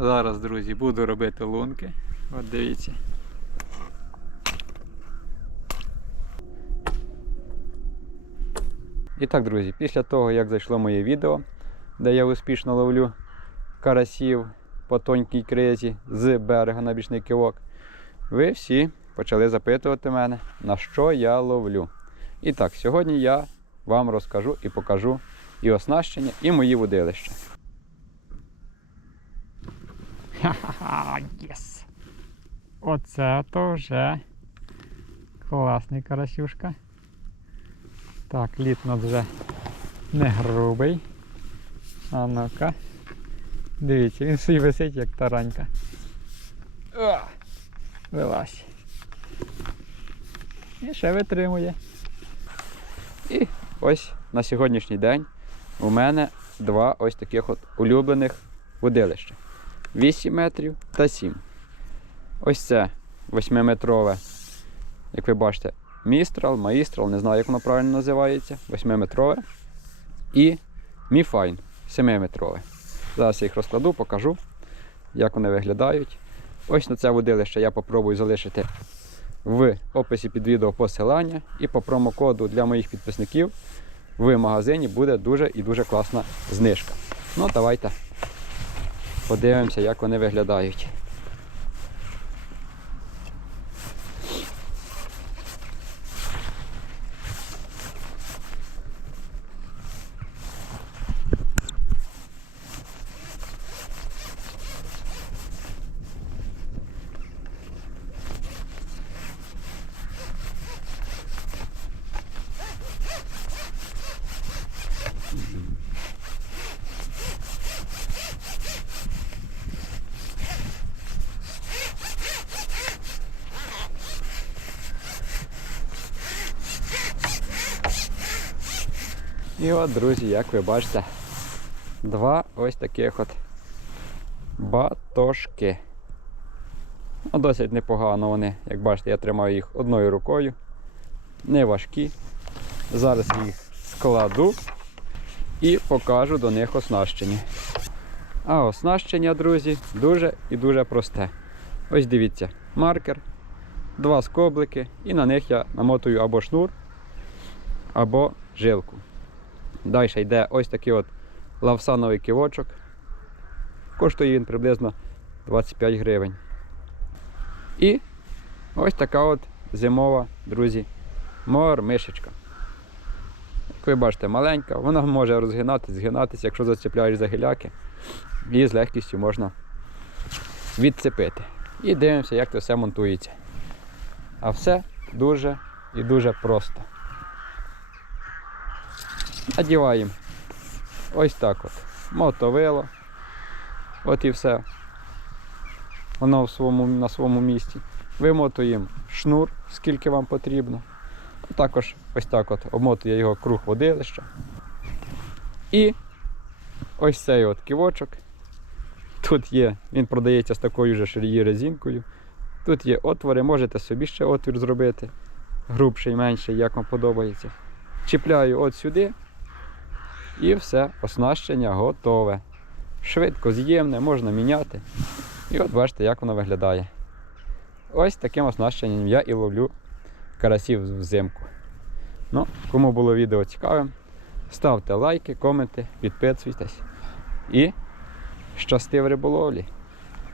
Зараз, друзі, буду робити лунки. От дивіться. І так, друзі, після того, як зайшло моє відео, де я успішно ловлю карасів по тонькій кризі з берега на бічний кивок, ви всі почали запитувати мене, на що я ловлю. І так, сьогодні я вам розкажу і покажу і оснащення, і мої водилища. Ха-ха-ха, єс. Оце то вже класний карасюшка. Так, лід у нас вже не грубий. А ну-ка. Дивіться, він собі висить як таранька. Вилазь. І ще витримує. І ось на сьогоднішній день у мене два ось таких от улюблених водилища. 8 метрів та 7. Ось це 8-метрове, як ви бачите, містрал, маїстрал, не знаю, як воно правильно називається. 8-метрове. І міфайн 7-метрове. Зараз я їх розкладу, покажу, як вони виглядають. Ось на це водилище я попробую залишити в описі під відео посилання. І по промокоду для моїх підписників в магазині буде дуже і дуже класна знижка. Ну, давайте подивимося, як вони виглядають. І от, друзі, як ви бачите, два ось таких от батошки. Ну, досить непогано вони, як бачите, я тримаю їх одною рукою. Не важкі. Зараз їх складу і покажу до них оснащення. А оснащення, друзі, дуже і дуже просте. Ось дивіться, маркер, два скоблики, і на них я намотую або шнур, або жилку. Далі йде ось такий от лавсановий кивочок. Коштує він приблизно 25 гривень. І ось така от зимова, друзі, мормишечка. Як ви бачите, маленька, вона може розгинатися, згинатися, якщо зацепляєш за гіляки, і з легкістю можна відцепити. І дивимося, як це все монтується. А все дуже і дуже просто. Надіваємо ось так от. Мотовило. От і все. Воно в своєму, на своєму місці. Вимотуємо шнур, скільки вам потрібно. Також ось так от обмотує його круг водилища. І ось цей от ківочок. Тут є, він продається з такою же ширією резинкою. Тут є отвори, можете собі ще отвір зробити. Грубший, менший, як вам подобається. Чіпляю от сюди. І все, оснащення готове. Швидко з'ємне, можна міняти. І от бачите, як воно виглядає. Ось таким оснащенням я і ловлю карасів взимку. Ну, кому було відео цікавим, ставте лайки, коменти, підписуйтесь. І щасти в риболовлі!